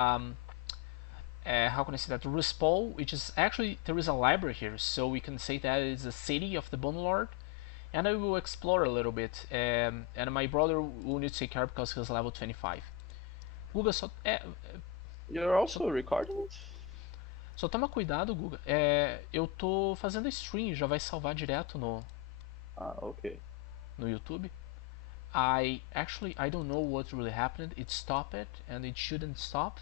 um, how can I say that, Respawn, which is actually, there is a library here, so we can say that it's a city of the Bone Lord, and I will explore a little bit, and my brother will need to take care because he's level 25. Guga, You're só, also recording it? só toma cuidado, Guga, eu tô fazendo stream, já vai salvar direto Ah, okay. no YouTube. I don't know what really happened, it stopped it, and it shouldn't stop.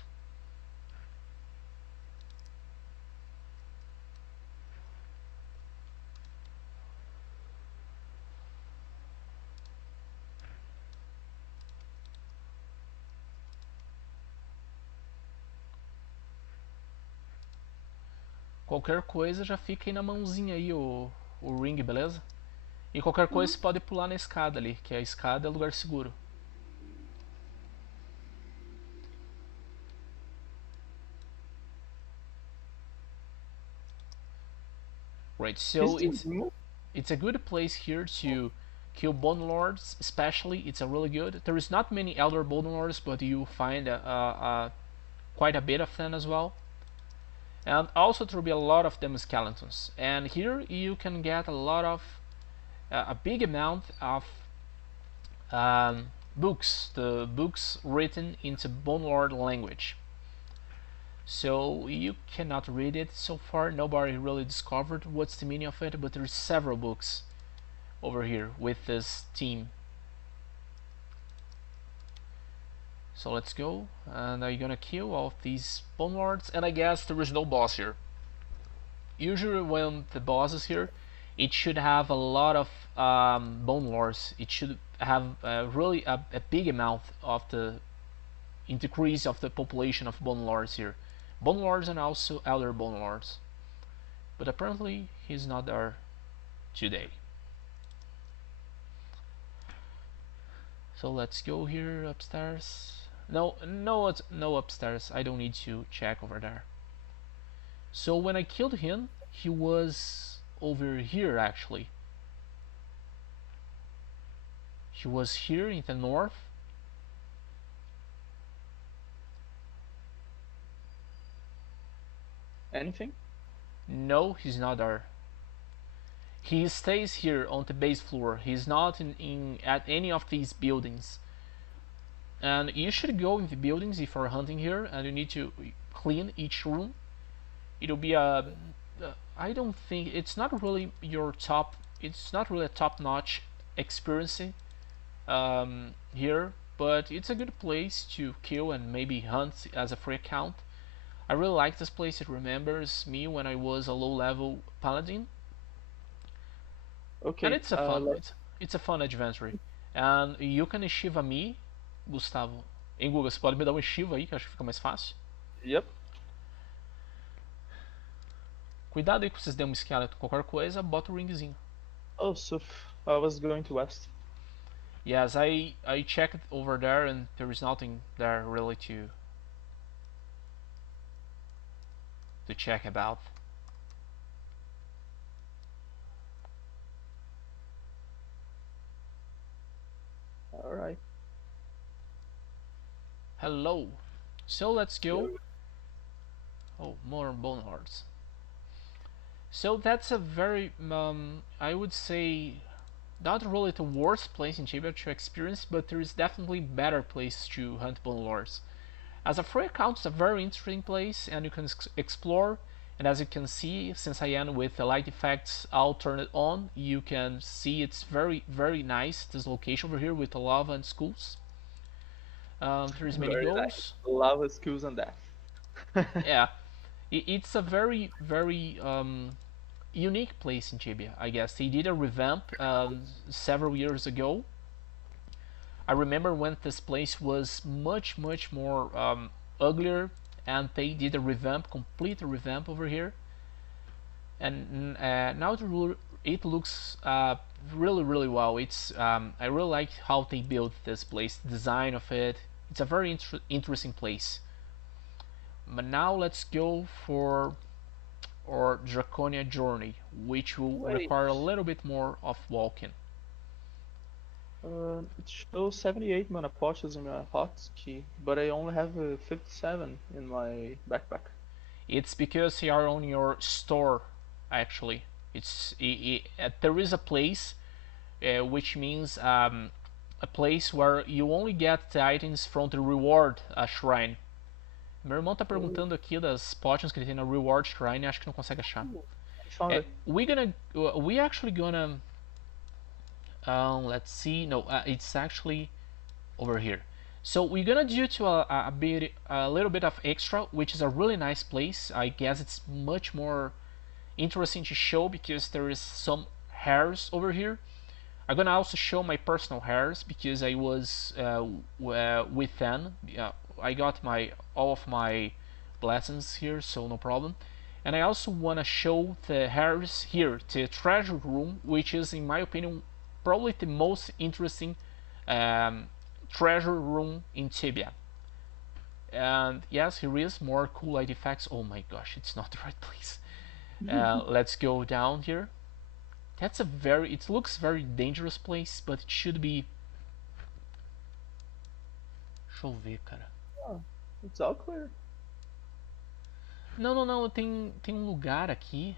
Qualquer coisa já fica aí na mãozinha aí o ring, beleza? E qualquer coisa você pode pular na escada ali, que a escada é lugar seguro. Right, He's so doing it's a good place here to kill bone lords, especially. It's a really good. There is not many elder bone lords, but you find quite a bit of them as well. And also there will be a lot of them skeletons. And here you can get a lot of a big amount of books, the books written into Bone Lord language. So you cannot read it so far. Nobody really discovered what's the meaning of it, but there's several books over here with this team. So let's go, and I'm gonna kill all of these Bone Lords, and I guess there is no boss here. Usually when the boss is here, it should have a lot of Bone Lords. It should have really a big amount of the increase of the population of Bone Lords here. Bone Lords and also Elder Bone Lords. But apparently he's not there today. So let's go here upstairs. No upstairs. I don't need to check over there. So when I killed him, he was over here actually. He was here in the north. anything? No, he's not there. He stays here on the base floor. He's not in at any of these buildings. And you should go in the buildings if you're hunting here, and you need to clean each room. It'll be a I don't think it's not really your top. It's not really a top-notch experience here, but it's a good place to kill and maybe hunt as a free account. I really like this place. It remembers me when I was a low-level paladin, and Okay, it's a fun adventure. And you can Shiva me, Gustavo. Em Google, você pode me dar um Shiva aí, que acho que fica mais fácil. yep. Cuidado aí com vocês derem um esqueleto, qualquer coisa, bota o ringzinho. Oh, so I was going to west. Yes, I checked over there and there is nothing there really to check about. Alright. Hello. So let's go. Oh, more bone hearts. So that's a very, I would say, not really the worst place in Tibia to experience, but there is definitely better places to hunt bone lords. As a free account, it's a very interesting place, and you can explore. And as you can see, since I am with the light effects all turned on, you can see it's very nice. This location over here with the lava and schools. There's many Very nice. goals. Lava, skills, and death. Yeah, it's a very unique place in Tibia. I guess they did a revamp several years ago. I remember when this place was much more uglier, and they did a revamp, complete revamp over here. And now it looks really well. It's I really like how they built this place, the design of it. It's a very interesting place. But now let's go for our Draconia journey, which will Wait, require a little bit more of walking. It shows 78 mana potions in my hotkey, but I only have 57 in my backpack. It's because you are on your store, actually. There is a place, which means a place where you only get the items from the reward shrine. Meu irmão tá perguntando aqui das potions que ele tem na reward shrine e acho que não consegue achar. I found it. We actually gonna let's see. No, it's actually over here. So we're gonna do to a little bit of extra, which is a really nice place. I guess it's much more interesting to show because there is some hairs over here. I'm gonna also show my personal hairs because I was with them. I got all of my blessings here, so no problem. And I also wanna show the hairs here, the treasure room, which is, in my opinion, probably the most interesting treasure room in Tibia. And yes, here is more cool artifacts. Oh my gosh, it's not the right place. Let's go down here. It looks very dangerous place, but it should be. Deixa eu ver, cara. Oh, it's all clear. Não, tem um lugar aqui.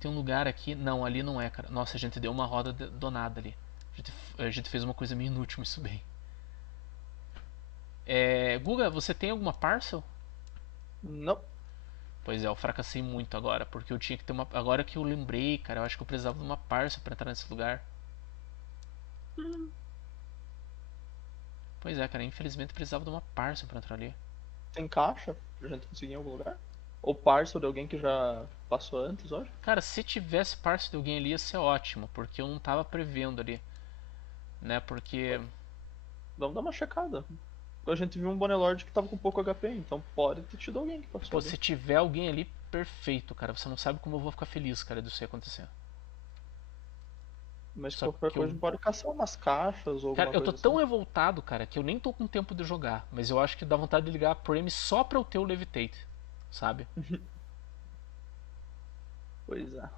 Tem um lugar aqui. Não, ali não é, cara. Nossa, a gente deu uma roda donada ali. A gente fez uma coisa meio inútil, mas isso bem. Guga, você tem alguma parcel? Não. Pois é, eu fracassei muito agora, porque eu tinha que ter uma. Agora que eu lembrei, cara, eu acho que eu precisava de uma parcel pra entrar nesse lugar. Pois é, cara, infelizmente eu precisava de uma parcel pra entrar ali. Tem caixa pra gente conseguir em algum lugar? Ou parcel de alguém que já passou antes, hoje? Cara, se tivesse parcel de alguém ali ia ser ótimo, porque eu não tava prevendo ali. Né, porque. Vamos dar uma checada. A gente viu um Bonelord que tava com pouco HP, então pode ter tido alguém que passou. Pô, ali. se tiver alguém ali, perfeito, cara. Você não sabe como eu vou ficar feliz, cara, disso aí acontecer. Mas Só qualquer que coisa pode caçar umas caixas ou alguma Cara, eu tô coisa tão assim. revoltado, cara, que eu nem tô com tempo de jogar. Mas eu acho que dá vontade de ligar a Prime só pra eu ter o Levitate, sabe? Pois é.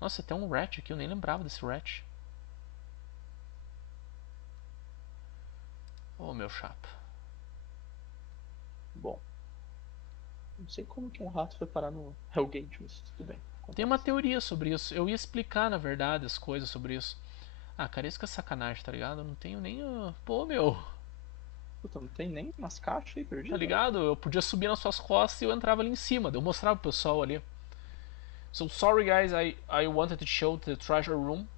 Nossa, tem um Rat aqui, eu nem lembrava desse Rat. Ô, meu chapa. Bom. Não sei como que um rato foi parar no Hellgate, mas tudo bem. Tem uma teoria sobre isso. Eu ia explicar, na verdade, as coisas sobre isso. Ah, cara, isso que é sacanagem, tá ligado? Eu não tenho nem. Pô, meu. Puta, não tem nem umas caixas aí Tá perdidas? ligado? Eu podia subir nas suas costas e eu entrava ali em cima. Eu mostrava pro pessoal ali. So sorry guys, I wanted to show the treasure room.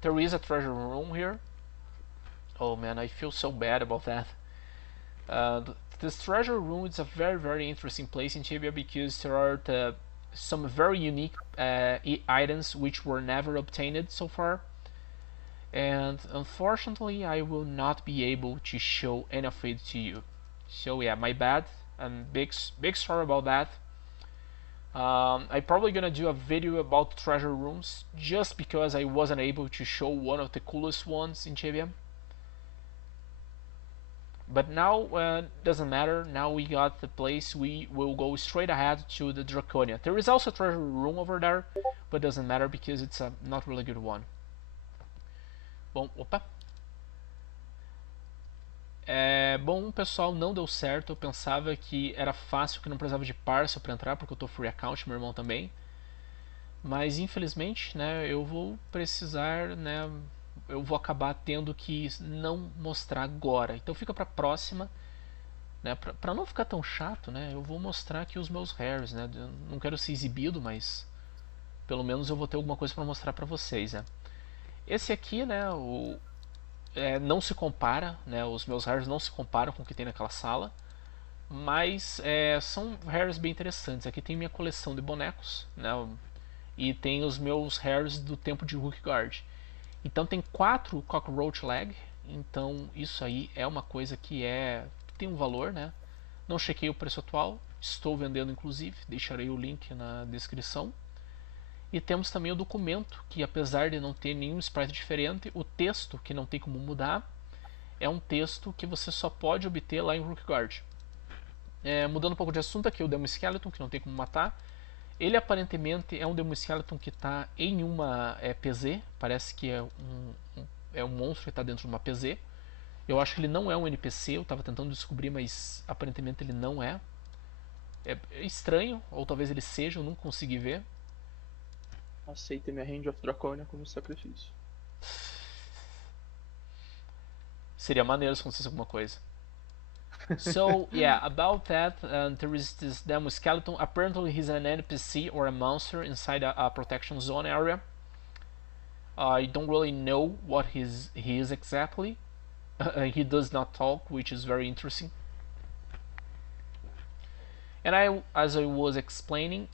There is a treasure room here. Oh man, I feel so bad about that. This treasure room is a very interesting place in Tibia because there are some very unique items which were never obtained so far. And unfortunately, I will not be able to show any of it to you. So yeah, my bad. And big sorry about that. I'm probably gonna do a video about treasure rooms just because I wasn't able to show one of the coolest ones in Tibia. But now doesn't matter. Now we got the place. We will go straight ahead to the Draconia. There is also a treasure room over there, but doesn't matter because it's a not really good one. Bom, opa. Bom, pessoal, não deu certo. Eu pensava que era fácil, que não precisava de parcel para entrar, porque eu tô free account, meu irmão também. Mas infelizmente, né, eu vou precisar, né, eu vou acabar tendo que não mostrar agora. Então fica pra próxima, né, pra não ficar tão chato, né, eu vou mostrar aqui os meus hairs, né. Eu não quero ser exibido, mas pelo menos eu vou ter alguma coisa pra mostrar pra vocês, né. Esse aqui, né, não se compara, né, os meus hairs não se comparam com o que tem naquela sala, mas são hairs bem interessantes. Aqui tem minha coleção de bonecos, né, e tem os meus hairs do tempo de Rookguard. Então tem 4 Cockroach Leg, então isso aí é uma coisa que tem um valor, né? Não chequei o preço atual, estou vendendo inclusive, deixarei o link na descrição. E temos também o documento, que apesar de não ter nenhum sprite diferente, o texto, que não tem como mudar, é um texto que você só pode obter lá em Rookguard. Mudando um pouco de assunto, aqui o Demo Skeleton, que não tem como matar. Ele aparentemente é um Demon Skeleton que está em uma PZ. Parece que é um monstro que está dentro de uma PZ. Eu acho que ele não é um NPC. Eu estava tentando descobrir, mas aparentemente ele não é. É estranho, ou talvez ele seja, eu não consegui ver. Aceita minha Hand of Draconia como sacrifício. Seria maneiro se acontecesse alguma coisa. So yeah, about that, there is this demo skeleton. Apparently, he's an NPC or a monster inside a protection zone area. I don't really know what he is exactly. He does not talk, which is very interesting. And as I was explaining,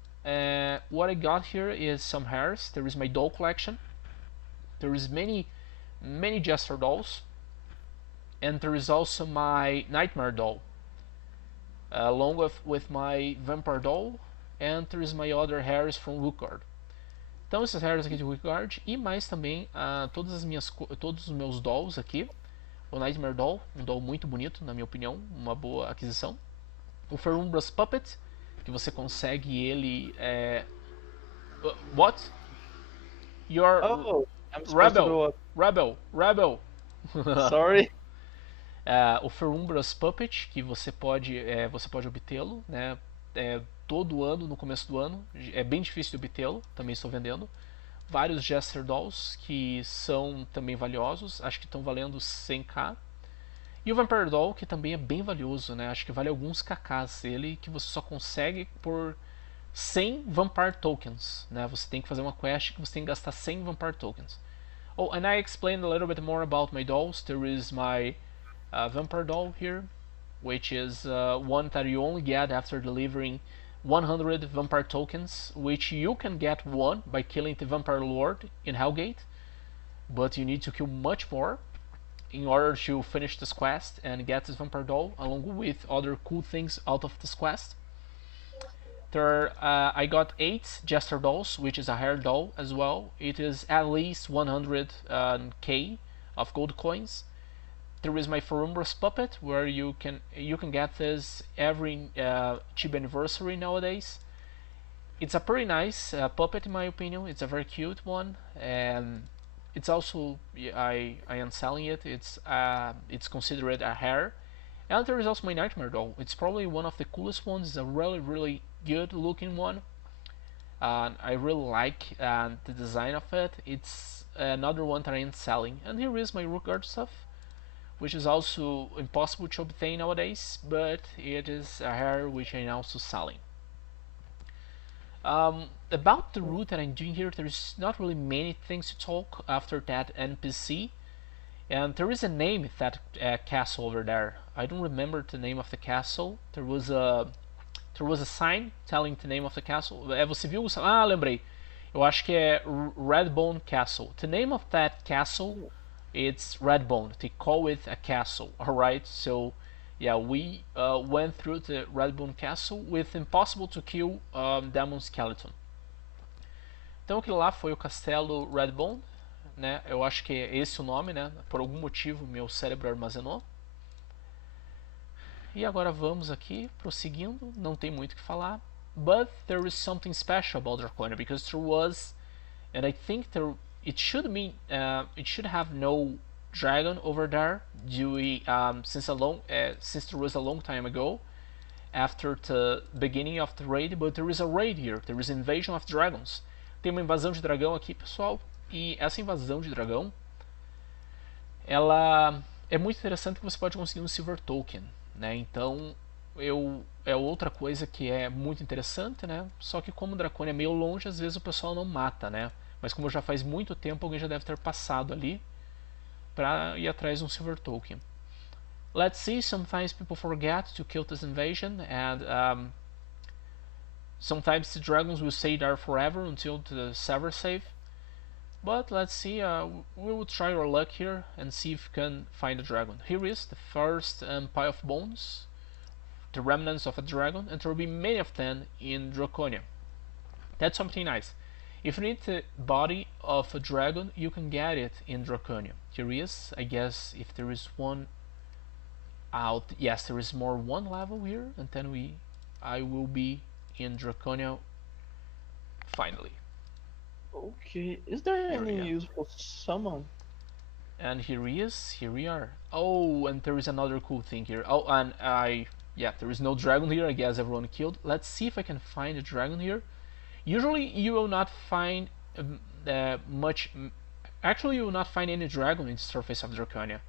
what I got here is some hairs. There is my doll collection. There is many Jester dolls, and there is also my Nightmare doll, along with my Vampire doll, and there is my other hairs from Wookard. Então esses hairs aqui de Wookard e mais também todos os meus dolls aqui. O Nightmare doll, um doll muito bonito na minha opinião, uma boa aquisição. O Ferumbras Puppet, que você consegue ele what? You're Oh, I'm supposed to go up. Rebel. Sorry. O Ferumbras Puppet, que você pode obtê-lo, né? Todo ano, no começo do ano. É bem difícil de obtê-lo, também estou vendendo. Vários Jester Dolls, que são também valiosos, acho que estão valendo 100k. E o Vampire Doll, que também é bem valioso, né? Acho que vale alguns kks ele, que você só consegue por 100 Vampire Tokens, né? Você tem que fazer uma quest que você tem que gastar 100 Vampire Tokens. Oh, and I explained a little bit more about my dolls. There is my Vampire Doll here, which is one that you only get after delivering 100 Vampire Tokens, which you can get one by killing the Vampire Lord in Hellgate, but you need to kill much more in order to finish this quest and get this Vampire Doll, along with other cool things out of this quest. I got 8 Jester Dolls, which is a hair doll as well. It is at least 100k of gold coins. There is my Ferumbras Puppet, where you can get this every cheap anniversary nowadays. It's a pretty nice puppet in my opinion. It's a very cute one, and it's also I am selling it. It's considered a hair. And there is also my Nightmare doll. It's probably one of the coolest ones. It's a really good looking one. I really like the design of it. It's another one that I am selling. And here is my Rookguard stuff, which is also impossible to obtain nowadays, but it is a hair which I am also selling. About the route that I'm doing here, there's not really many things to talk after that NPC. And there is a name of that castle over there. I don't remember the name of the castle. There was a sign telling the name of the castle. Você viu? Ah, lembrei. Eu acho que é Redbone Castle. The name of that castle, it's Redbone. They call it a castle. Alright, so yeah, we went through the Redbone Castle with impossible to kill Demon Skeleton. Então aquilo lá foi o castelo Redbone, né? Eu acho que é esse o nome, né? Por algum motivo meu cérebro armazenou. E agora vamos aqui, prosseguindo, não tem muito o que falar. But there is something special about Draconia, because there was, and I think it should have no dragon over there, since there was a long time ago, after the beginning of the raid. But there is a raid here, there is invasion of dragons. Tem uma invasão de dragão aqui, pessoal, e essa invasão de dragão, ela é muito interessante, que você pode conseguir um Silver Token, né? Então é outra coisa que é muito interessante, né? Só que como o Draconia é meio longe, às vezes o pessoal não mata, né? Mas como já faz muito tempo, alguém já deve ter passado ali para ir atrás de um Silver Token. Let's see, sometimes people forget to kill this invasion, and sometimes the dragons will stay there forever until the server save. But let's see, we will try our luck here and see if we can find a dragon. Here is the first pile of bones, the remnants of a dragon, and there will be many of them in Draconia. That's something nice. If you need the body of a dragon, you can get it in Draconia. Here is, I guess, if there is one out. Yes, there is one level here, and then I will be in Draconia finally. Okay, is there Here we any are. useful summon? And here he is. Here we are. Oh, and there is another cool thing here. Oh, and yeah, there is no dragon here. I guess everyone killed. Let's see if I can find a dragon here. Usually, you will not find much. Actually, you will not find any dragon in the surface of Draconia.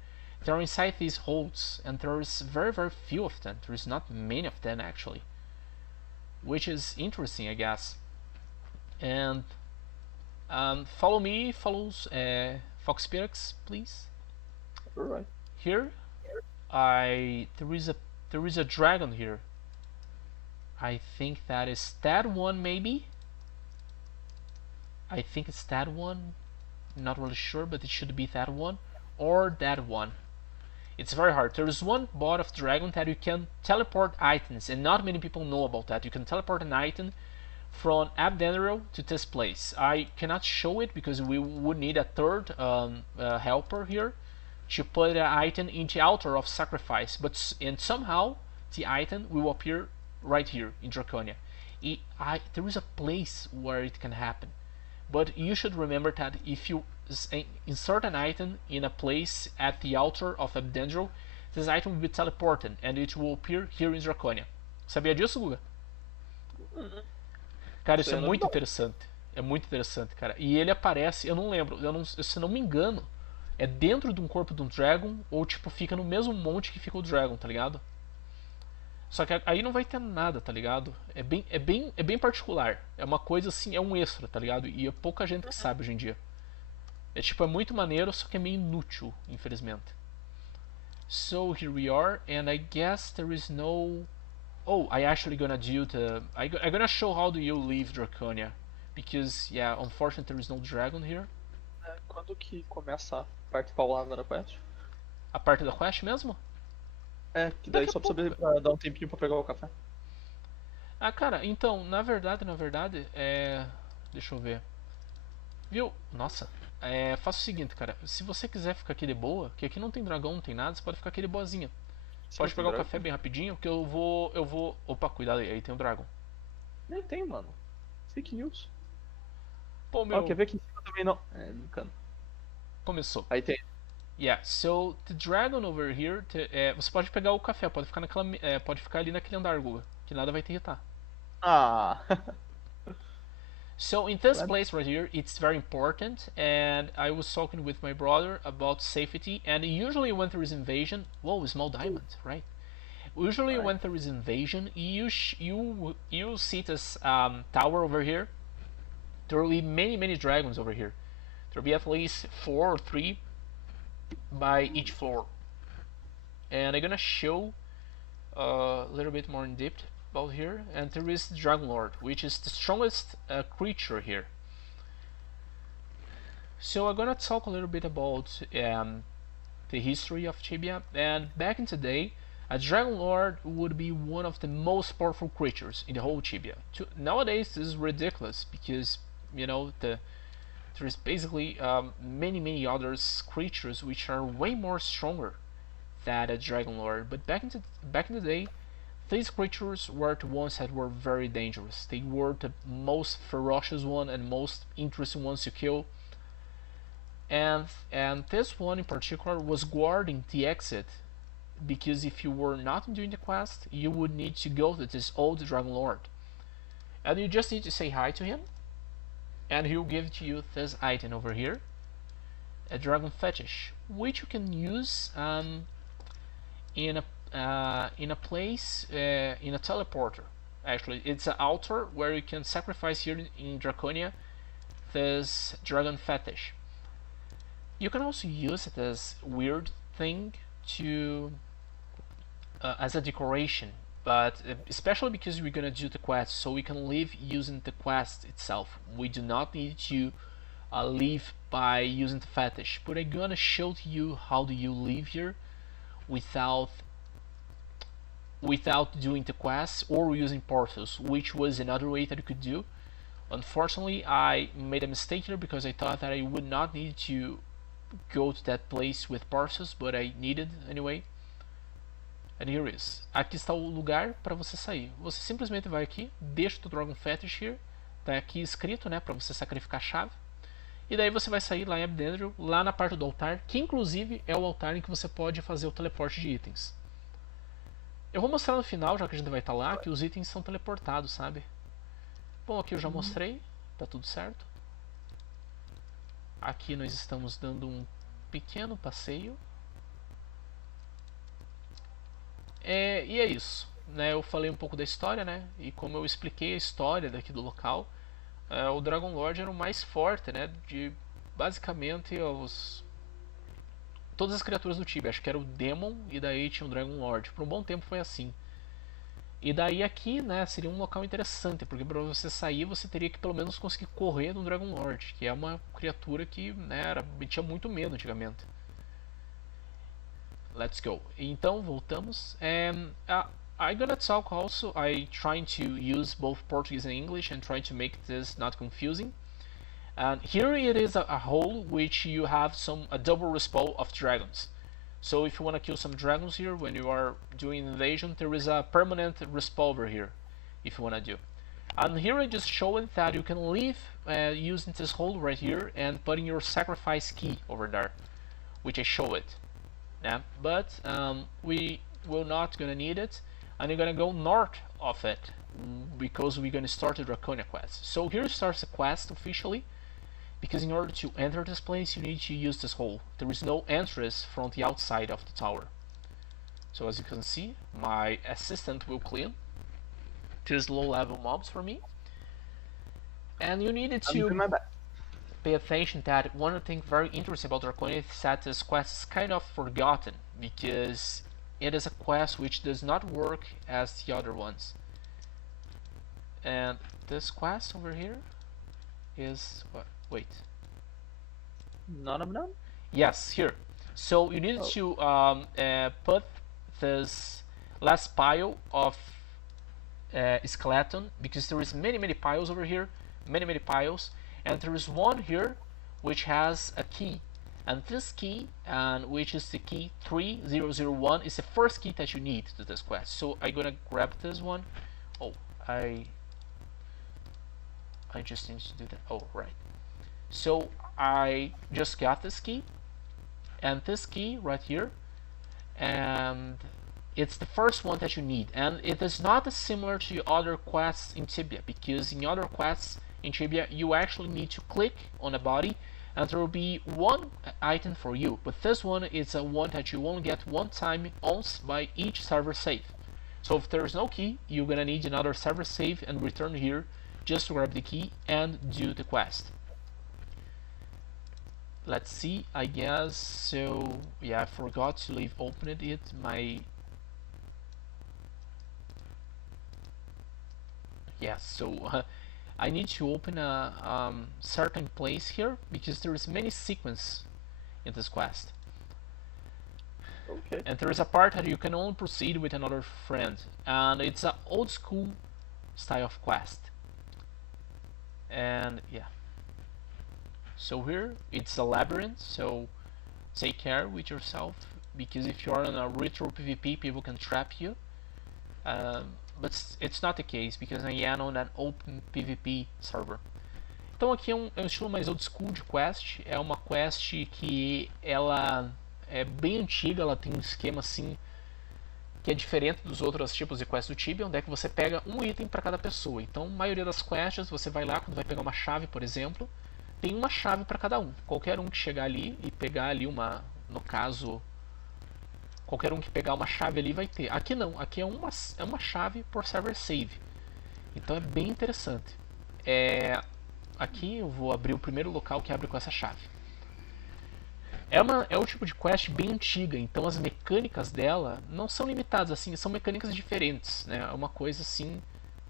They are inside these holes, and there is very, very few of them. There is not many of them actually, which is interesting, I guess. And follow me, follows Foxpirax, please. Alright. Here, there is a dragon here. I think that is that one, maybe. I think it's that one. Not really sure, but it should be that one or that one. It's very hard. There is one bot of dragon that you can teleport items, and not many people know about that. You can teleport an item from Abdendro to this place. I cannot show it because we would need a third helper here to put an item in the altar of sacrifice, and somehow the item will appear right here in Draconia. There is a place where it can happen, but you should remember that if you insert an item in a place at the altar of Abdendro, this item will be teleported and it will appear here in Draconia. Sabia disso, Guga? Cara, isso é muito interessante. É muito interessante, cara. E ele aparece, eu não lembro, se não me engano, é dentro de um corpo de um Dragon, ou tipo, fica no mesmo monte que fica o Dragon, tá ligado? Só que aí não vai ter nada, tá ligado? É bem particular. É uma coisa assim, é um extra, tá ligado? E é pouca gente que sabe hoje em dia. É tipo, é muito maneiro, só que é meio inútil, infelizmente. So here we are, and I guess there is no... Oh, I actually gonna do the... I'm gonna show how do you leave Draconia. Because, yeah, unfortunately there is no dragon here. Quando que começa a parte paulada da quest? A parte da quest mesmo? É, que daí só precisa pra dar um tempinho pra pegar o café. Ah, cara, então, na verdade, deixa eu ver. Viu? Nossa. Faça o seguinte, cara. Se você quiser ficar aqui de boa, que aqui não tem dragão, não tem nada, você pode ficar aqui de boazinha. Pode pegar o café bem rapidinho, que eu vou... Opa, cuidado aí tem um dragão. Nem tem, mano. Fake news. Pô, meu... quer ver que em cima também não. Brincando. Começou. Aí tem. Yeah, so the dragon over here, você pode pegar o café, pode ficar ali naquele andar, Guga, que nada vai te irritar. Ah. So in this place right here, it's very important, and I was talking with my brother about safety, and usually when there is invasion, whoa, small diamond, right? Usually when there is invasion, you see this tower over here. There will be many dragons over here. There will be at least 4 or 3 by each floor, and I'm gonna show a little bit more in depth about here. And there is the Dragon Lord, which is the strongest creature here. So I'm gonna talk a little bit about the history of Tibia. And back in the day, a Dragon Lord would be one of the most powerful creatures in the whole Tibia. Nowadays this is ridiculous because, you know, there's basically many other creatures which are way more stronger than a Dragon Lord. But back in the day, these creatures were the ones that were very dangerous. They were the most ferocious one and most interesting ones to kill. And this one in particular was guarding the exit, because if you were not doing the quest, you would need to go to this old Dragon Lord, and you just need to say hi to him, and he'll give to you this item over here, a Dragon Fetish, which you can use in a place, in a teleporter. Actually, it's an altar where you can sacrifice here in Draconia this Dragon Fetish. You can also use it as weird thing to as a decoration, but especially because we're gonna do the quest, so we can live using the quest itself. We do not need to live by using the fetish, but I'm gonna show to you how do you live here without doing the quest or using portals, which was another way that you could do. Unfortunately, I made a mistake here because I thought that I would not need to go to that place with portals, but I needed anyway. And here is. Aqui está o lugar para você sair. Você simplesmente vai aqui, deixa o Dragon Fetish here, tá aqui escrito, né, para você sacrificar a chave. E daí você vai sair lá em Abdendro, lá na parte do altar, que inclusive é o altar em que você pode fazer o teleporte de itens. Eu vou mostrar no final, já que a gente vai estar lá, que os itens são teleportados, sabe? Bom, aqui eu já mostrei, tá tudo certo. Aqui nós estamos dando um pequeno passeio. E é isso, né? Eu falei um pouco da história, né? E como eu expliquei a história daqui do local, o Dragon Lord era o mais forte, né? De basicamente todas as criaturas do Tibia. Acho que era o Demon e daí tinha o Dragon Lord. Por um bom tempo foi assim. E daí aqui, né, seria um local interessante, porque para você sair você teria que pelo menos conseguir correr do Dragon Lord, que é uma criatura que, né, tinha muito medo antigamente. Let's go. Então voltamos. I'm gonna talk also. I trying to use both Portuguese and English and trying to make this not confusing. And here it is a hole which you have a double respawn of dragons. So if you want to kill some dragons here when you are doing invasion, there is a permanent respawn over here if you want to do. And here I just showed that you can leave using this hole right here and putting your sacrifice key over there, which I show it. Yeah, but we will not gonna need it, and you're gonna go north of it because we're gonna start the Draconia Quest. So here starts the quest officially, because in order to enter this place you need to use this hole. There is no entrance from the outside of the tower. So as you can see, my assistant will clean these low level mobs for me, and you needed to pay attention that one thing very interesting about Draconia is that this quest is kind of forgotten, because it is a quest which does not work as the other ones. And this quest over here is what? Wait. None of them? Yes, here. So you need to put this last pile of skeleton, because there is many piles over here, many piles, and there is one here which has a key, and this key, which is the key 3001, is the first key that you need to this quest. So I'm gonna grab this one. Oh, I just need to do that. Oh, right. So I just got this key, and this key right here, and it's the first one that you need, and it is not similar to other quests in Tibia, because in other quests in Tibia you actually need to click on a body and there will be one item for you, but this one is a one that you only get one time once by each server save. So if there is no key, you're gonna need another server save and return here just to grab the key and do the quest. Let's see, I guess, so yeah, I forgot to leave opened it, so I need to open a certain place here because there is many sequence in this quest. Okay. And there is a part that you can only proceed with another friend, and it's an old school style of quest. And yeah, so here it's a labyrinth, so take care with yourself, because if you are on a retro PvP, people can trap you. But it's not the case, because I am on an open PvP server. Então aqui é um estilo mais old school de quest. É uma quest que ela é bem antiga, ela tem um esquema assim que é diferente dos outros tipos de quests do Tibia, onde é que você pega um item para cada pessoa. Então a maioria das quests você vai lá, quando vai pegar uma chave, por exemplo, tem uma chave para cada um. Qualquer um que chegar ali e pegar ali no caso, qualquer um que pegar uma chave ali vai ter. Aqui não, aqui é uma chave por server save. Então é bem interessante. Aqui eu vou abrir o primeiro local que abre com essa chave. É um tipo de quest bem antiga, então as mecânicas dela não são limitadas assim, são mecânicas diferentes, né? É uma coisa assim.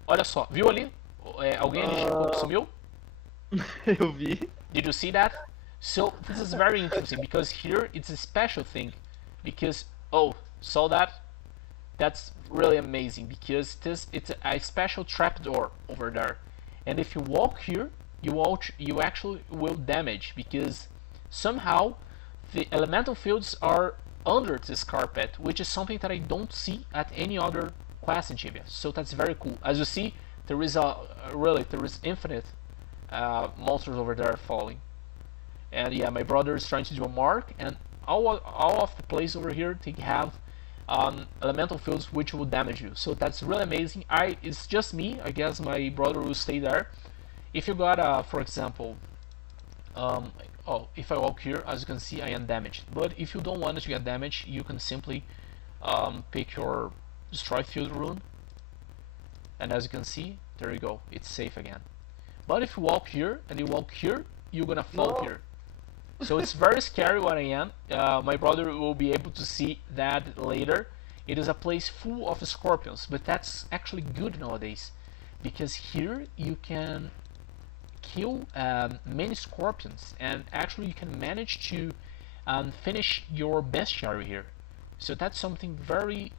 Olha só, viu ali? Alguém ali sumiu? Eu vi. Did you see that? So this is very interesting because here it's a special thing, because saw that? That's really amazing, because it's a special trapdoor over there, and if you walk here, you actually will damage, because somehow the elemental fields are under this carpet, which is something that I don't see at any other quest in Tibia. So that's very cool. As you see, There is there is infinite monsters over there falling. And yeah, my brother is trying to do a mark, and all of the places over here they have elemental fields which will damage you. So that's really amazing. It's just me. I guess my brother will stay there. If you got for example, if I walk here, as you can see, I am damaged. But if you don't want it to get damaged, you can simply pick your destroy field rune, and as you can see, there you go. It's safe again. But if you walk here and you walk here, you're gonna fall here. So it's very scary where I am. My brother will be able to see that later. It is a place full of scorpions, but that's actually good nowadays, because here you can kill many scorpions, and actually you can manage to finish your bestiary here. So that's something very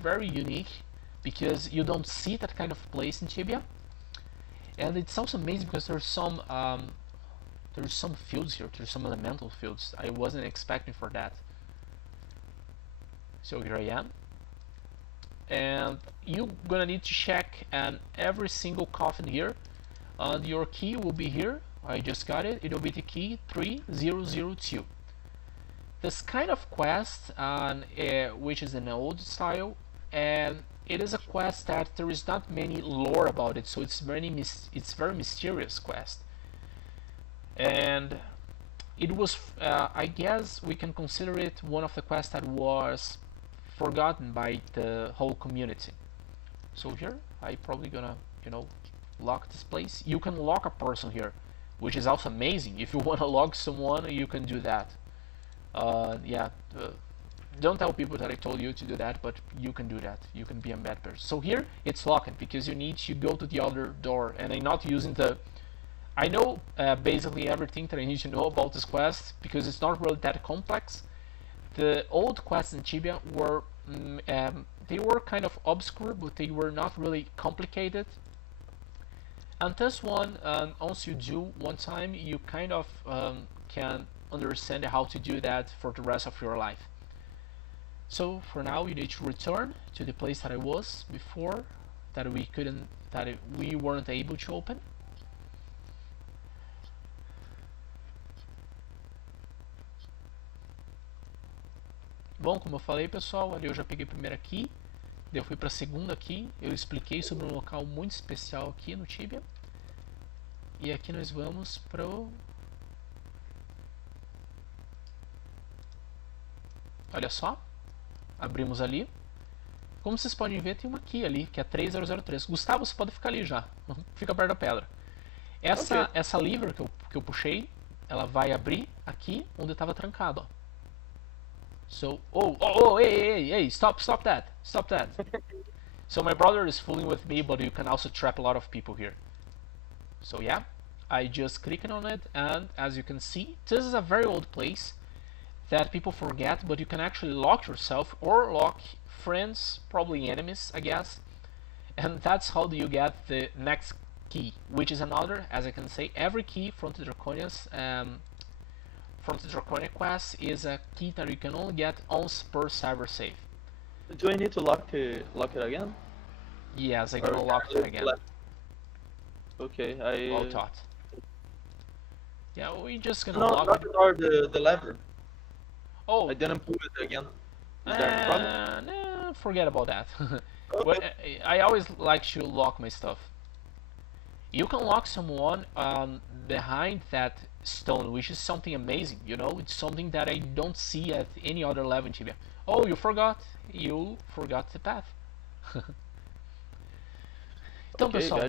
very unique, because you don't see that kind of place in Tibia. And it's also amazing because there's some fields here. There's some elemental fields. I wasn't expecting for that. So here I am, and you're gonna need to check every single coffin here. Your key will be here. I just got it. It will be the key 3002. This kind of quest, which is an old style, and it is a quest that there is not many lore about it, so it's very mysterious quest. And it was, I guess we can consider it one of the quests that was forgotten by the whole community. So here, I probably gonna, lock this place. You can lock a person here, which is also amazing. If you want to lock someone, you can do that. Don't tell people that I told you to do that, but you can do that. You can be a bad person. So here, it's locked because you need to go to the other door, and I'm not using the... I know basically everything that I need to know about this quest, because it's not really that complex. The old quests in Tibia were they were kind of obscure, but they were not really complicated. And this one, once you do one time, you kind of can understand how to do that for the rest of your life. So for now, you need to return to the place that I was before, that we weren't able to open. Bom, como eu falei, pessoal, ali eu já peguei a primeira key, daí eu fui para a segunda key, eu expliquei sobre um local muito especial aqui no Tibia. E aqui nós vamos pro... Olha só, abrimos ali. Como vocês podem ver, tem uma key ali, que é 3003. Gustavo, você pode ficar ali já, fica perto da pedra. Essa lever que eu puxei, ela vai abrir aqui onde estava trancado, ó. So, hey, stop that. So my brother is fooling with me, but you can also trap a lot of people here. So yeah, I just clicked on it, and as you can see, this is a very old place that people forget, but you can actually lock yourself or lock friends, probably enemies, I guess. And that's how you get the next key, which is another, as I can say, every key from the Draconia Quest is a key that you can only get once per cyber save. Do I need to lock it again? Yes, I'm gonna lock it again. Okay, Well taught. Yeah, we're just gonna lock it. Or the lever. Oh, I didn't pull it again. Is there a problem? Nah, forget about that. Okay. But I always like to lock my stuff. You can lock someone behind that stone, which is something amazing, it's something that I don't see at any other level in Tibia. Oh, you forgot the path. Então, pessoal,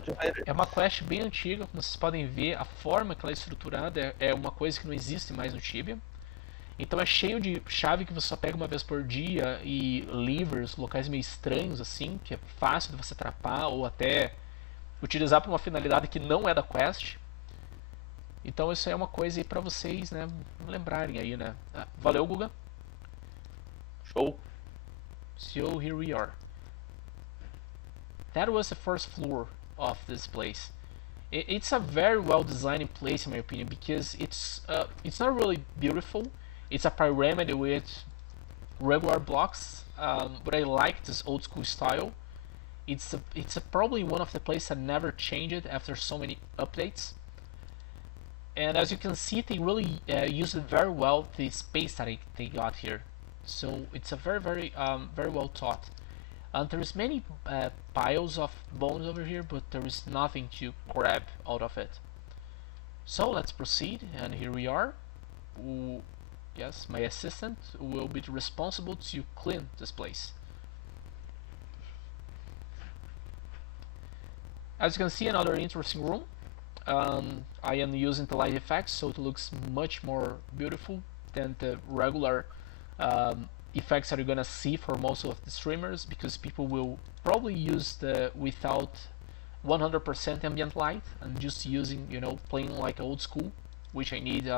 é uma quest bem antiga, como vocês podem ver, a forma que ela é estruturada é uma coisa que não existe mais no Tibia. Então é cheio de chave que você só pega uma vez por dia, e levers, locais meio estranhos assim, que é fácil de você atrapar ou até utilizar para uma finalidade que não é da quest. Então isso é uma coisa aí pra vocês, né, lembrarem aí, né. Valeu, Guga. Show. So here we are. That was the first floor of this place. It's a very well designed place in my opinion, because it's not really beautiful. It's a pyramid with regular blocks, but I like this old school style. It's probably one of the places that never changed after so many updates. And as you can see, they really used very well the space that they got here. So it's a very well thought. And there's many piles of bones over here, but there is nothing to grab out of it. So let's proceed, and here we are. Yes, my assistant will be responsible to clean this place. As you can see, another interesting room. I am using the light effects, so it looks much more beautiful than the regular effects that you're gonna see for most of the streamers, because people will probably use the without 100% ambient light and just using, you know, playing like old school, which I need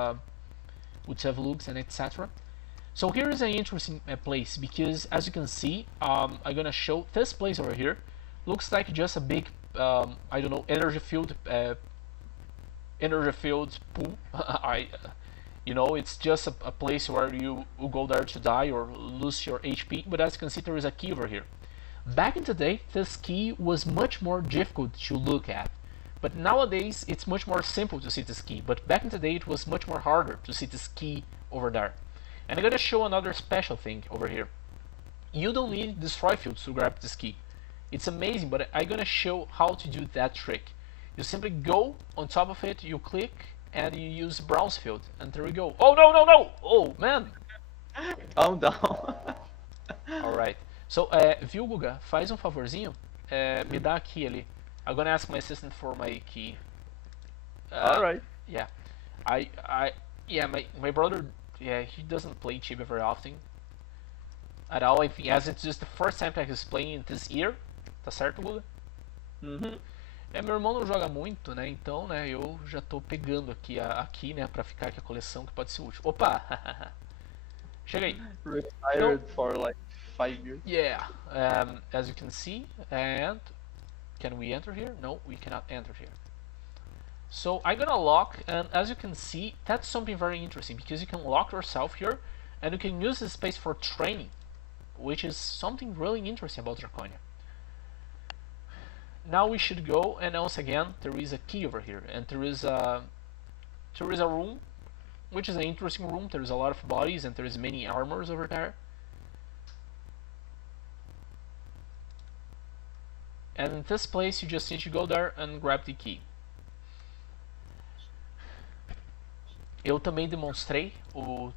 with have looks and etc. So here is an interesting place, because as you can see, I'm gonna show this place over here. Looks like just a big I don't know, energy field pool. You know, it's just a place where you go there to die or lose your HP. But as you can see, there is a key over here. Back in the day, this key was much more difficult to look at, but nowadays it's much more simple to see this key. But back in the day, it was much more harder to see this key over there. And I'm gonna show another special thing over here. You don't need destroy fields to grab this key. It's amazing, but I'm gonna show how to do that trick. You simply go on top of it, you click, and you use browse field, and there we go. Oh no no no! Oh man! Calm down. Alright. So, viu, Guga? Faz um favorzinho. Me dá a key ali. I'm gonna ask my assistant for my key. Alright. Yeah. Yeah, my brother, yeah, he doesn't play Tibia very often. At all, I think, as it's just the first time that he's playing this year. Tá certo, Guga? Uhum. Meu irmão não joga muito, né? Então, né, eu já tô pegando aqui, né, pra ficar aqui a coleção que pode ser útil. Opa! Chega aí. Retired for like 5 years. Yeah, as you can see, and can we enter here? No, we cannot enter here. So I'm gonna lock, and as you can see, that's something very interesting, because you can lock yourself here, and you can use this space for training, which is something really interesting about Draconia. Now we should go, and once again, there is a key over here, and there is a room, which is an interesting room. There is a lot of bodies, and there is many armors over there. And in this place, you just need to go there and grab the key. Eu também demonstrei o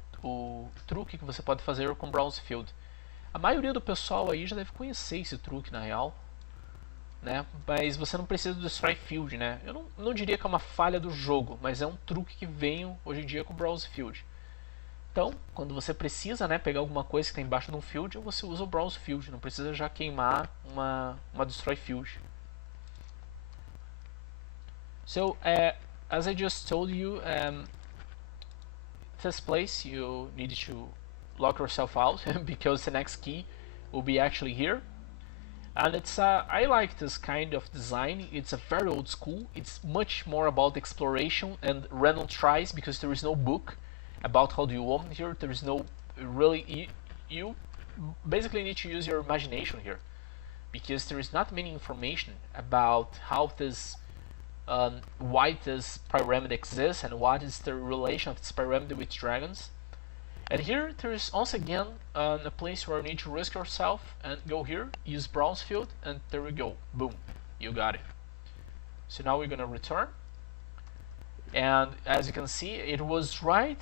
truque que você pode fazer com Browse Field. A maioria do pessoal aí já deve conhecer esse truque na real, né? Mas você não precisa do Destroy Field, né? Eu não diria que é uma falha do jogo, mas é um truque que vem hoje em dia com o Browse Field. Então, quando você precisa, né, pegar alguma coisa que está embaixo de um field, você usa o Browse Field, não precisa já queimar uma Destroy Field. So, as I just told you, this place you need to lock yourself out because the next key will be actually here. And it's I like this kind of design. It's a very old school. It's much more about exploration and random tries, because there is no book about how do you open here. There is no really, you basically need to use your imagination here, because there is not many information about how this why this pyramid exists and what is the relation of this pyramid with dragons. And here there is once again a place where you need to risk yourself and go here, use Browse Field, and there we go, boom, you got it. So now we're gonna return, and as you can see, it was right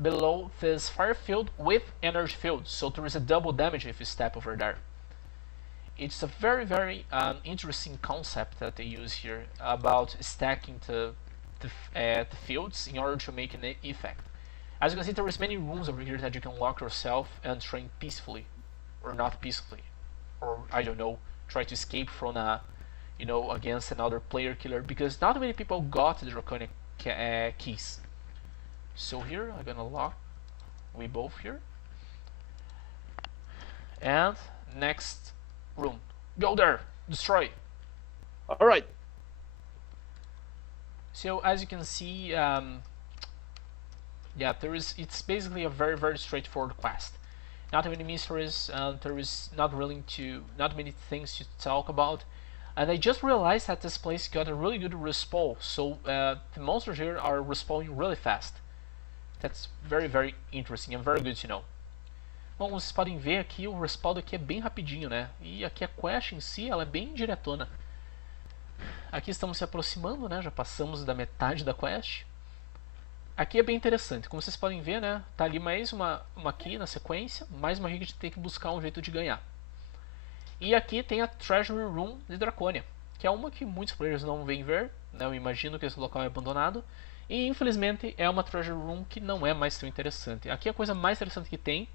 below this fire field with energy field, so there is a double damage if you step over there. It's a very interesting concept that they use here about stacking the fields in order to make an effect. As you can see, there is many rooms over here that you can lock yourself and train peacefully, or not peacefully, or I don't know, try to escape from against another player killer, because not many people got the Draconia keys. So here I'm gonna lock we both here, and next room, go there, destroy. All right. So as you can see, yeah, it's basically a very straightforward quest. not many mysteries, and there is not many things to talk about. And I just realized that this place got a really good respawn, so the monsters here are respawning really fast. That's very interesting and very good to know. Bom, vocês podem ver aqui, o respawn aqui é bem rapidinho, né? E aqui a quest em si, ela é bem diretona. Aqui estamos se aproximando, né? Já passamos da metade da quest. Aqui é bem interessante, como vocês podem ver, né? Tá ali mais uma key na sequência, mais uma key que a gente tem que buscar um jeito de ganhar. E aqui tem a Treasure Room de Draconia, que é uma que muitos players não vêm ver, né? Eu imagino que esse local é abandonado. E infelizmente é uma Treasure Room que não é mais tão interessante. Aqui a coisa mais interessante que tem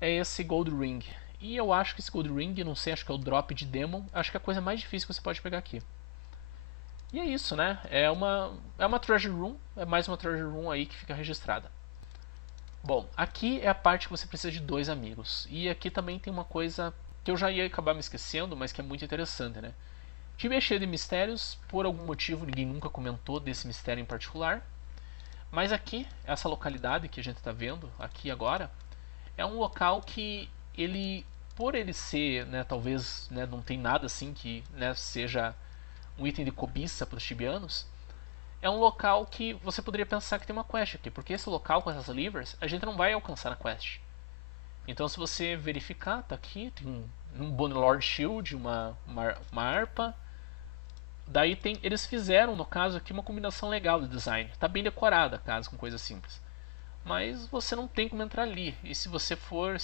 é esse Gold Ring. E eu acho que esse Gold Ring, não sei, acho que é o drop de Demon, acho que é a coisa mais difícil que você pode pegar aqui. E é isso, né? É uma Treasure Room, é mais uma Treasure Room aí que fica registrada. Bom, aqui é a parte que você precisa de 2 amigos. E aqui também tem uma coisa que eu já ia acabar me esquecendo, mas que é muito interessante, né? Tibia é cheio de mistérios, por algum motivo ninguém nunca comentou desse mistério em particular. Mas aqui, essa localidade que a gente está vendo aqui agora, é um local que ele, por ele ser, né, talvez, né, não tem nada assim que, né, seja um item de cobiça para os tibianos, é um local que você poderia pensar que tem uma quest aqui, porque esse local com essas levers a gente não vai alcançar na quest. Então se você verificar, tá aqui, tem um Bone Lord Shield, uma harpa. Daí eles fizeram, no caso aqui, uma combinação legal de design. Tá bem decorada a casa, com coisas simples. Mas você não tem como entrar ali. E se você for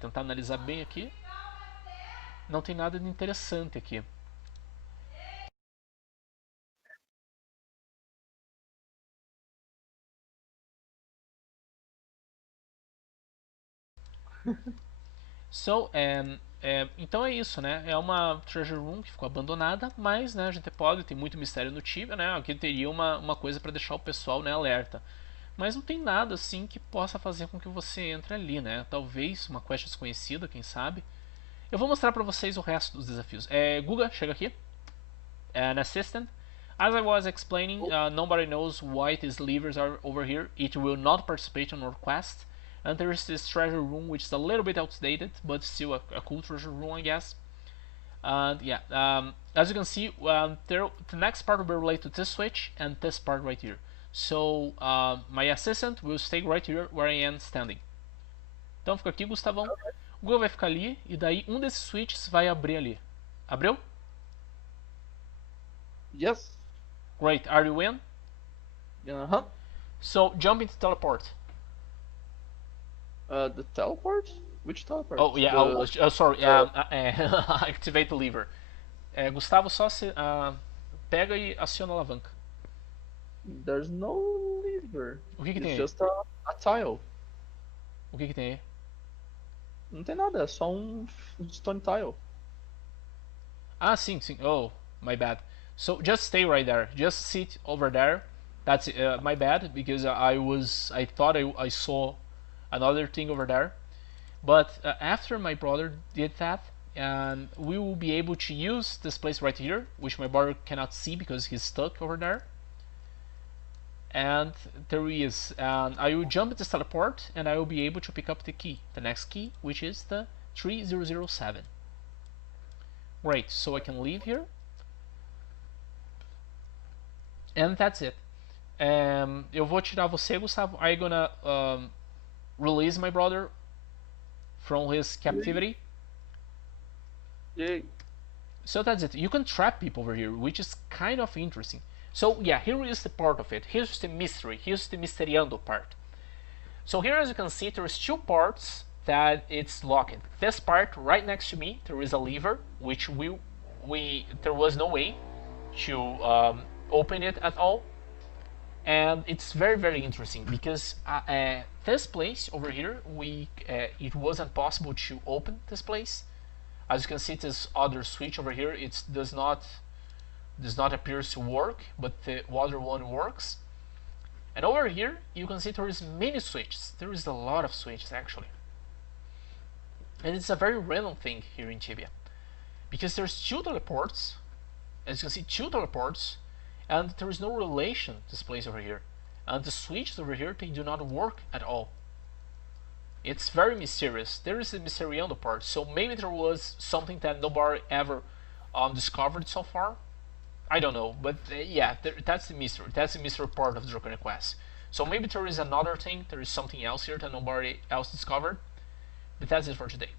tentar analisar bem aqui, não tem nada de interessante aqui. Então é isso, né? É uma treasure room que ficou abandonada, mas, né, a gente pode, tem muito mistério no Tibia, né? Aqui teria uma coisa para deixar o pessoal, né, alerta. Mas não tem nada assim que possa fazer com que você entre ali, né? Talvez uma quest desconhecida, quem sabe. Eu vou mostrar para vocês o resto dos desafios. Guga, chega aqui. An assistant. As I was explaining, nobody knows why these levers are over here. It will not participate on our quest. And there is this treasure room, which is a little bit outdated, but still a cool treasure room, I guess. And yeah, as you can see, the next part will be related to this switch and this part right here. So my assistant will stay right here where I am standing. Então fica aqui, Gustavão. O Google vai ficar ali e daí um desses switches vai abrir ali. Abriu? Yes. Great. Are you in? Uh-huh. So jump into teleport. The teleport? Which teleport? Oh yeah. Sorry. Activate the lever. Gustavo, só pega e aciona a alavanca. There's no lever. O que It's tem aí? just a tile. O que tem aí? Não tem nada, é só stone tile. Ah, sim. Oh, my bad. So just stay right there. Just sit over there. That's my bad, because I thought I saw another thing over there. But after my brother did that, and we will be able to use this place right here, which my brother cannot see because he's stuck over there. And there he is. And I will jump at this teleport, and I will be able to pick up the key, the next key, which is the 3007. Great, so I can leave here. And that's it. Eu vou tirar você, Gustavo. I'm gonna release my brother from his captivity. Yay. So that's it. You can trap people over here, which is kind of interesting. So yeah, here is the part of it. Here's the mystery. Here's the mysteriando part. So here, as you can see, there's 2 parts that it's locked. This part right next to me, there is a lever, which there was no way to open it at all. And it's very interesting because this place over here, it wasn't possible to open this place. As you can see, this other switch over here, it does not appear to work, but the other one works. And over here, you can see there is many switches. There is a lot of switches actually. And it's a very random thing here in Tibia, because there's 2 teleports. As you can see, 2 teleports, and there is no relation to this place over here. And the switches over here, they do not work at all. It's very mysterious. There is a mystery on the part, so maybe there was something that nobody ever discovered so far. I don't know, but yeah, that's the mystery. That's the mystery part of Draconia Quest. So maybe there is another thing, there is something else here that nobody else discovered. But that's it for today.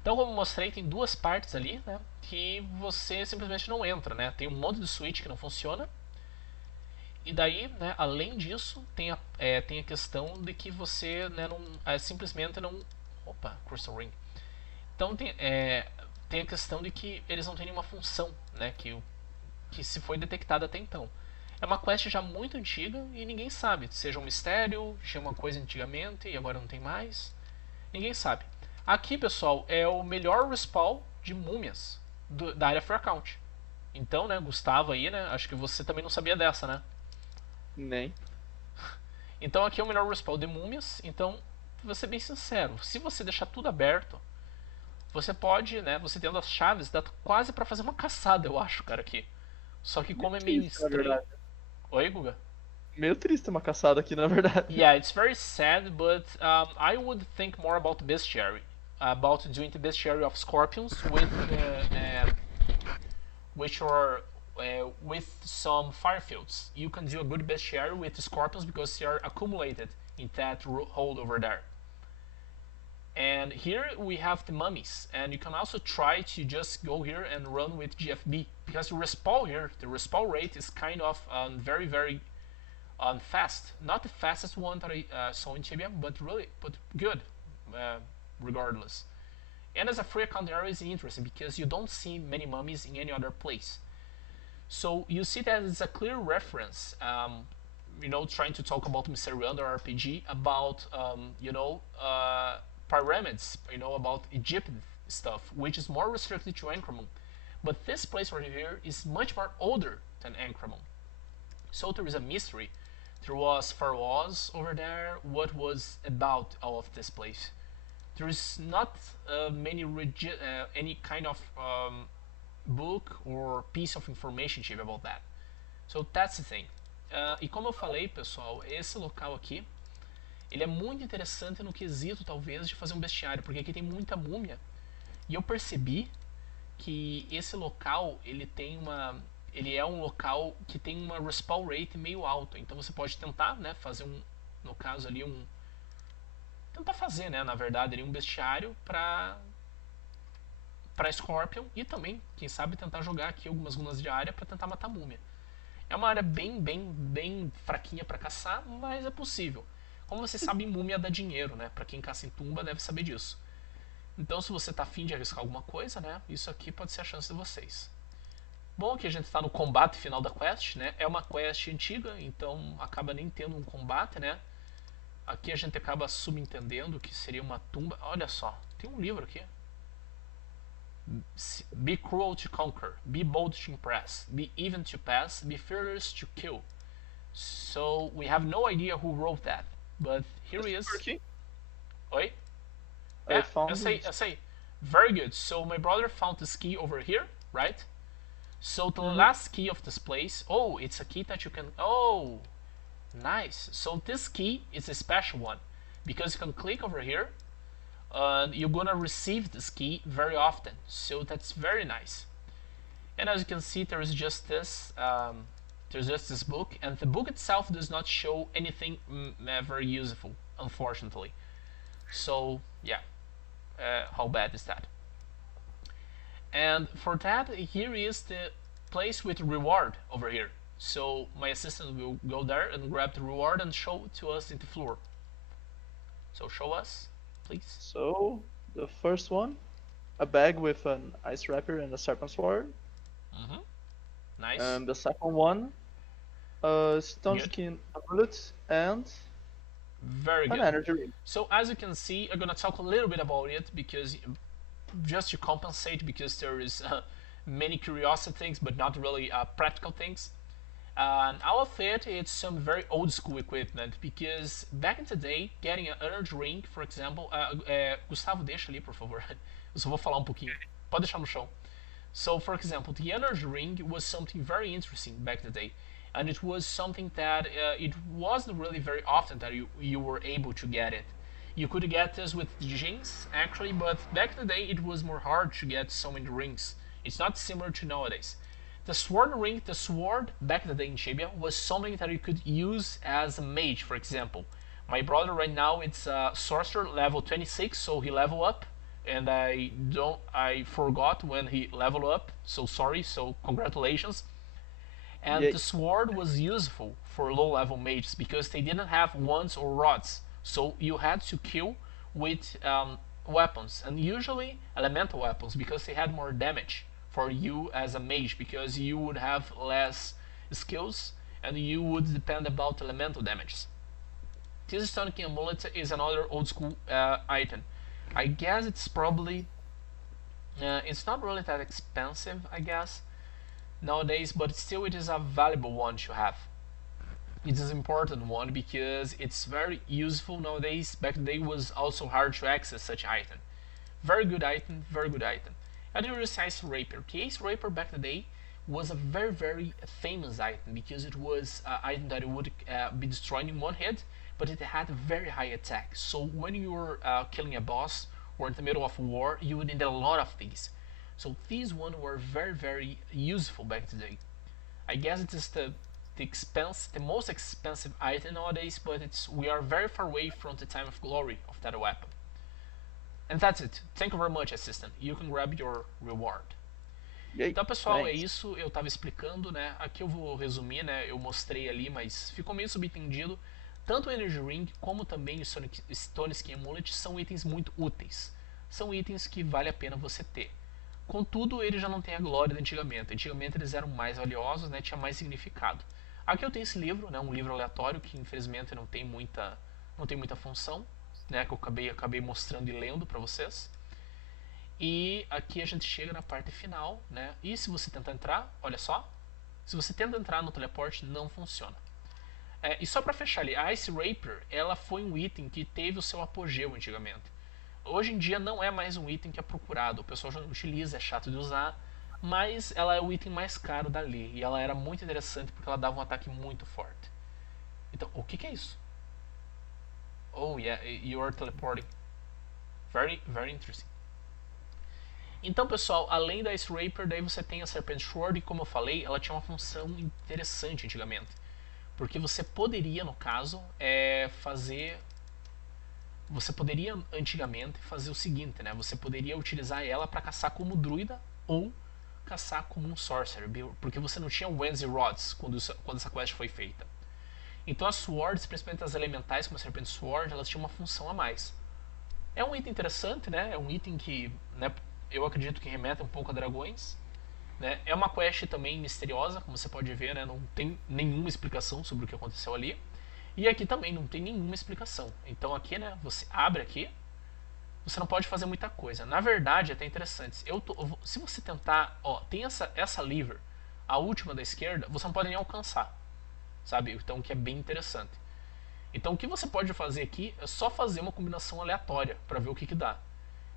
Então, como eu mostrei, tem duas partes ali, né, que você simplesmente não entra, né? Tem um monte de switch que não funciona. E daí, né, além disso, tem a questão de que você, né, não, simplesmente não... Opa, Crystal Ring. Então tem a questão de que eles não têm nenhuma função, né, que se foi detectada até então. É uma quest já muito antiga e ninguém sabe. Seja um mistério, tinha uma coisa antigamente e agora não tem mais. Ninguém sabe. Aqui, pessoal, é o melhor respawn de múmias da área Free Account. Então, né, Gustavo aí, né, acho que você também não sabia dessa, né? Nem. Então aqui é o melhor respawn de múmias. Então, vou ser bem sincero, se você deixar tudo aberto, você pode, né, você tendo as chaves, dá quase pra fazer uma caçada, eu acho, cara, aqui. Só que como é meio estranho... Oi, Guga? Meio triste uma caçada aqui, na verdade. Yeah, it's very sad, but I would think more about bestiary. About doing the bestiary of scorpions which are with some firefields. You can do a good bestiary with the scorpions because they are accumulated in that hold over there. And here we have the mummies, and you can also try to just go here and run with GFB, because the respawn here, the respawn rate is kind of very, very fast. Not the fastest one that I saw in Tibia, but good, regardless. And as a free account area is interesting because you don't see many mummies in any other place. So you see that it's a clear reference, trying to talk about Mr. Under RPG, about, pyramids, about Egyptian stuff, which is more restricted to Ankramon. But this place right here is much more older than Ankramon. So there is a mystery. There was pharaohs over there. What was about all of this place? There is not any kind of book or piece of information about that. So that's the thing. E como eu falei, pessoal, esse local aqui, ele é muito interessante no quesito, talvez, de fazer um bestiário, porque aqui tem muita múmia. E eu percebi que esse local, ele é um local que tem uma respawn rate meio alta. Então você pode tentar, né, fazer no caso ali, tentar fazer, né, na verdade, ali um bestiário para Scorpion e também, quem sabe, tentar jogar aqui algumas runas de área para tentar matar a múmia. É uma área bem fraquinha para caçar, mas é possível. Como você sabe, múmia dá dinheiro, né? Pra quem caça em tumba deve saber disso. Então, se você tá afim de arriscar alguma coisa, né? Isso aqui pode ser a chance de vocês. Bom, aqui a gente tá no combate final da quest, né? É uma quest antiga, então acaba nem tendo um combate, né? Aqui a gente acaba subentendendo que seria uma tumba. Olha só, tem um livro aqui. Be cruel to conquer, be bold to impress, be even to pass, be fearless to kill. So, we have no idea who wrote that. But here he is. Oi? Yeah, I say. Very good. So my brother found this key over here, right? So the last key of this place. Oh, it's a key that you can. Oh, nice. So this key is a special one because you can click over here, and you're gonna receive this key very often. So that's very nice. And as you can see, there is just this. There's just this book, and the book itself does not show anything very useful, unfortunately. So, yeah, how bad is that? And for that, here is the place with reward over here. So my assistant will go there and grab the reward and show it to us in the floor. So show us, please. So, the first one, a bag with an ice wrapper and a serpent sword. Nice. And the second one, stone skin amulet and very good. An energy ring. So as you can see, I'm gonna talk a little bit about it because just to compensate, because there is many curiosity things, but not really practical things. And all of it, it's some very old school equipment, because back in the day, getting an energy ring, for example, Gustavo, deixa ali, por favor. Eu só vou falar pouquinho. Pode deixar no chão. So, for example, the energy ring was something very interesting back in the day, and it was something that it wasn't really very often that you were able to get it. You could get this with Jinx, actually, but back in the day it was more hard to get so many rings. It's not similar to nowadays. The sword ring, the sword back in the day in Tibia was something that you could use as a mage, for example. My brother right now it's a sorcerer level 26, so he level up, and I forgot when he leveled up. So sorry. So congratulations. And Yeah, the sword was useful for low level mages because they didn't have wands or rods, so you had to kill with weapons, and usually elemental weapons because they had more damage for you as a mage because you would have less skills and you would depend about elemental damages. This Stone King amulet is another old school item. I guess it's probably it's not really that expensive, I guess, nowadays, but still it is a valuable one to have. It is an important one because it's very useful nowadays. Back then it was also hard to access such item. Very good item, very good item. And here is Ice Rapier. The Ace Rapier back in the day was a very famous item because it was an item that would be destroyed in one hit, but it had a very high attack. So when you were killing a boss or in the middle of a war, you would need a lot of these. So these ones were very useful back in the day. I guess it is the most expensive item nowadays, but we are very far away from the time of glory of that weapon. And that's it. Thank you very much, assistant. You can grab your reward. yeah, Então, pessoal, é thanks. isso. Eu estava explicando, né? Aqui eu vou resumir, né? Eu mostrei ali, mas ficou meio subentendido. Tanto o Energy Ring como também o Stone Skin Amulet são itens muito úteis. São itens que vale a pena você ter. Contudo, ele já não tem a glória de antigamente. Antigamente eles eram mais valiosos, né? Tinha mais significado. Aqui eu tenho esse livro, né? Um livro aleatório que infelizmente não tem muita função, né? Que eu acabei mostrando e lendo para vocês. E aqui a gente chega na parte final, né? E se você tentar entrar, olha só, se você tenta entrar no teleporte, não funciona. E só para fechar ali, a Ice Rapier, ela foi um item que teve o seu apogeu antigamente. Hoje em dia não é mais um item que é procurado, o pessoal já não utiliza, é chato de usar, mas ela é o item mais caro dali e ela era muito interessante porque ela dava um ataque muito forte. Então, o que é isso? Oh yeah, you are teleporting. Very interesting. Então, pessoal, além da Ice Rapier, daí você tem a Serpent Sword e como eu falei, ela tinha uma função interessante antigamente. Porque você poderia, no caso, fazer... Você poderia, antigamente, fazer o seguinte, né? Você poderia utilizar ela para caçar como druida ou caçar como um sorcerer, porque você não tinha Wands e Rods quando essa quest foi feita. Então as swords, principalmente as elementais, como a Serpent Sword, elas tinham uma função a mais. É um item interessante, né? É um item que, né, eu acredito que remete um pouco a dragões. Né? É uma quest também misteriosa, como você pode ver, né? Não tem nenhuma explicação sobre o que aconteceu ali. E aqui também não tem nenhuma explicação. Então aqui, né, você abre aqui, você não pode fazer muita coisa. Na verdade, é até interessante. Se você tentar, ó, tem essa lever, a última da esquerda, você não pode nem alcançar, sabe? Então, que é bem interessante. Então, o que você pode fazer aqui é só fazer uma combinação aleatória para ver o que dá.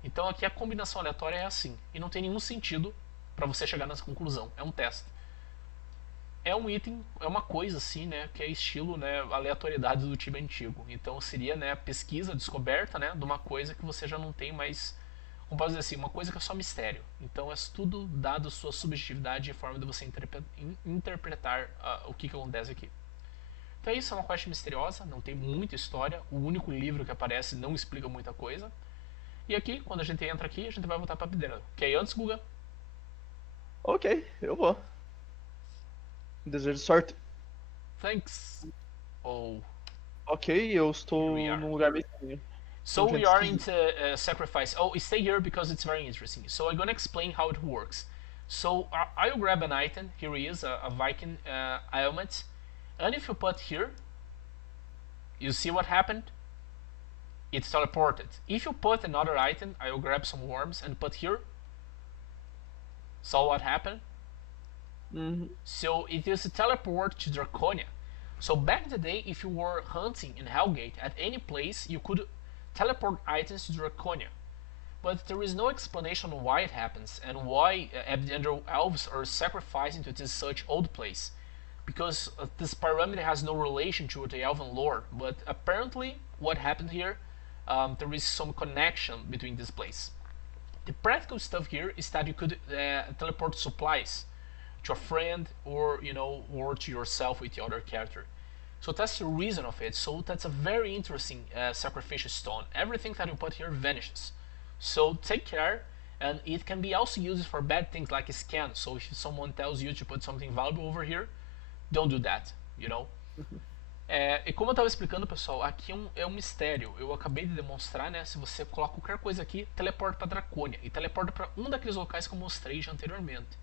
Então, aqui a combinação aleatória é assim, e não tem nenhum sentido para você chegar nessa conclusão. É um teste. É um item, é uma coisa assim, né, que é estilo, né, aleatoriedade do time antigo. Então seria, né, pesquisa, descoberta, né, de uma coisa que você já não tem mais, como posso dizer assim, uma coisa que é só mistério. Então é tudo dado sua subjetividade e forma de você interpretar o que acontece aqui. Então é isso, é uma quest misteriosa, não tem muita história, o único livro que aparece não explica muita coisa. E aqui, quando a gente entra aqui, a gente vai voltar pra pedreira. Ok, antes, Guga? Ok, eu vou. Desejo sorte. Thanks. Oh, Ok, eu Here we estou are. num lugar bem estranho. so Gente we are esquisita. into sacrifice. Oh, stay here because it's very interesting. So I'm gonna explain how it works. So I'll grab an item. Here he is, a Viking helmet. And if you put here, you see what happened? It's teleported. If you put another item, I'll grab some worms and put here. Saw what happened? Uhum. So it is a teleport to Draconia. So back in the day, if you were hunting in Hellgate at any place, you could teleport items to Draconia. But there is no explanation on why it happens and why elves are sacrificing to this such old place. Because this pyramid has no relation to the elven lore, but apparently what happened here, there is some connection between this place. The practical stuff here is that you could teleport supplies to a friend, or or to yourself with the other character. So that's the reason of it. So that's a very interesting sacrificial stone. Everything that you put here vanishes. So take care, and it can be also used for bad things like scan. So if someone tells you to put something valuable over here, don't do that, E como eu estava explicando, pessoal, aqui é um mistério. Eu acabei de demonstrar, né? Se você coloca qualquer coisa aqui, teleporta para Draconia. E teleporta para um daqueles locais que eu mostrei já anteriormente.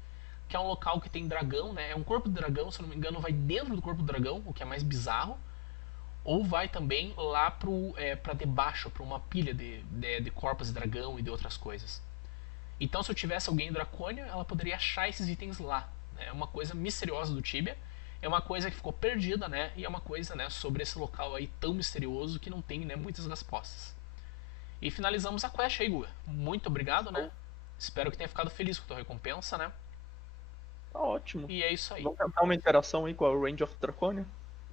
Que é um local que tem dragão, né? É um corpo de dragão, se eu não me engano, vai dentro do corpo do dragão, o que é mais bizarro. Ou vai também lá para debaixo, para uma pilha de corpos de dragão e de outras coisas. Então, se eu tivesse alguém em Draconia, ela poderia achar esses itens lá. É uma coisa misteriosa do Tibia. É uma coisa que ficou perdida, né? E é uma coisa, né, sobre esse local aí tão misterioso que não tem, né, muitas respostas. E finalizamos a quest aí, Guga. Muito obrigado, né? Espero que tenha ficado feliz com a tua recompensa, né? Tá ótimo. E é isso aí. Vamos tentar uma interação aí com a Range of Draconia?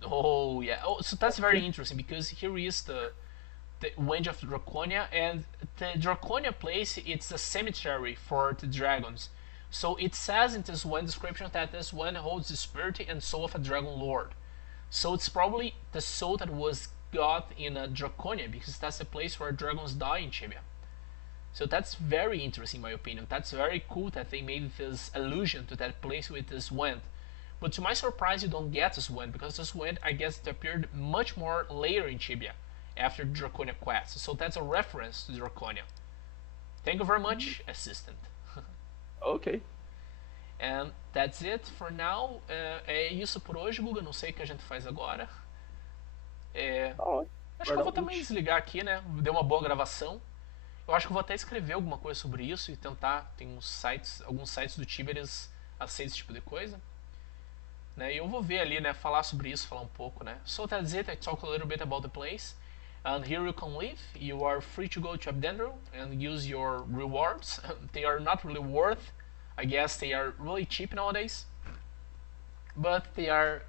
Oh, yeah. Oh, so that's very interesting, because here is the Range of Draconia, and the Draconia place, it's a cemetery for the dragons. So it says in this one description that this one holds the spirit and soul of a dragon lord. So it's probably the soul that was got in Draconia, because that's the place where dragons die in Tibia. So that's very interesting, in my opinion. That's very cool that they made this allusion to that place with this wind. But to my surprise, you don't get this wind, because this wind, I guess, it appeared much more later in Tibia, after Draconia Quest. So that's a reference to Draconia. Thank you very much, assistant. Ok. And that's it for now. É isso por hoje, Guga. Não sei o que a gente faz agora. Acho que eu vou também desligar aqui, né? Deu uma boa gravação. Eu acho que eu vou até escrever alguma coisa sobre isso e tentar. Tem alguns sites do Tibia, eles aceitam esse tipo de coisa. Né? E eu vou ver ali, né? Falar sobre isso, falar um pouco, né? So that's it. I talk a little bit about the place. And here you can live. You are free to go to Abdendro and use your rewards. They are not really worth. I guess they are really cheap nowadays. But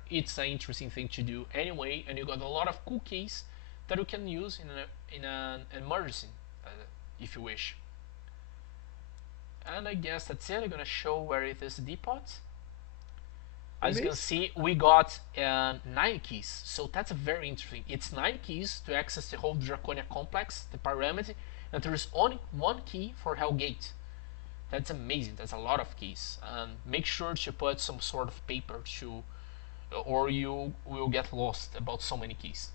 it's an interesting thing to do anyway. And you got a lot of cool keys that you can use in an emergency, if you wish. And I guess that's it. I'm gonna show where it is the depot. As you can see, we got 9 keys, so that's very interesting. It's 9 keys to access the whole Draconia complex, the pyramid, and there is only 1 key for Hellgate. That's amazing. That's a lot of keys. Make sure to put some sort of paper or you will get lost about so many keys.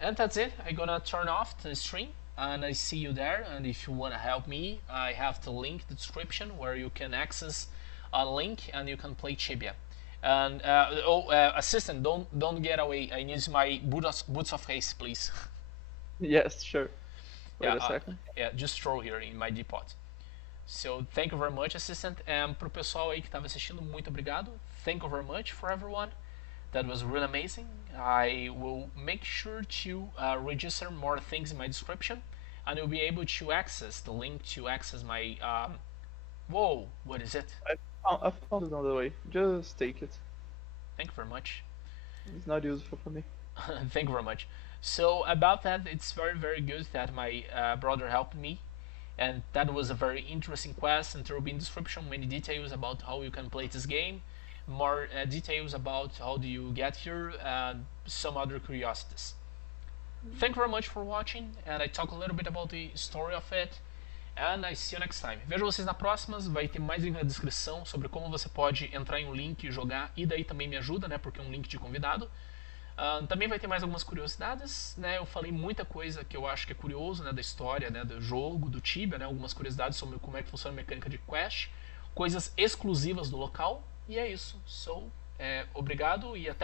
And that's it. I'm gonna turn off the stream, and I see you there. And if you wanna help me, I have the link in the description where you can access a link and you can play Tibia. And assistant, don't get away. I need my boots of haste, please. Yes, sure. Wait a second. Yeah, just throw here in my depot. So thank you very much, assistant. And pro pessoal aí que estava assistindo, muito obrigado. Thank you very much for everyone. That was really amazing. I will make sure to register more things in my description, and you'll be able to access the link to access my. Whoa, what is it? I found it on the way. Just take it. Thank you very much. It's not useful for me. Thank you very much. So about that, it's very, very good that my brother helped me, and that was a very interesting quest. And there will be in the description many details about how you can play this game, more details about how do you get here, and some other curiosities. Thank you very much for watching, and I talk a little bit about the story of it. And I see you next time. Vejo vocês na próxima. Vai ter mais link na descrição sobre como você pode entrar em um link e jogar. E daí também me ajuda, né? Porque é um link de convidado. Também vai ter mais algumas curiosidades, né? Eu falei muita coisa que eu acho que é curioso, né? Da história, né? Do jogo, do Tibia, né? Algumas curiosidades sobre como é que funciona a mecânica de quest. Coisas exclusivas do local. E é isso. Obrigado e até a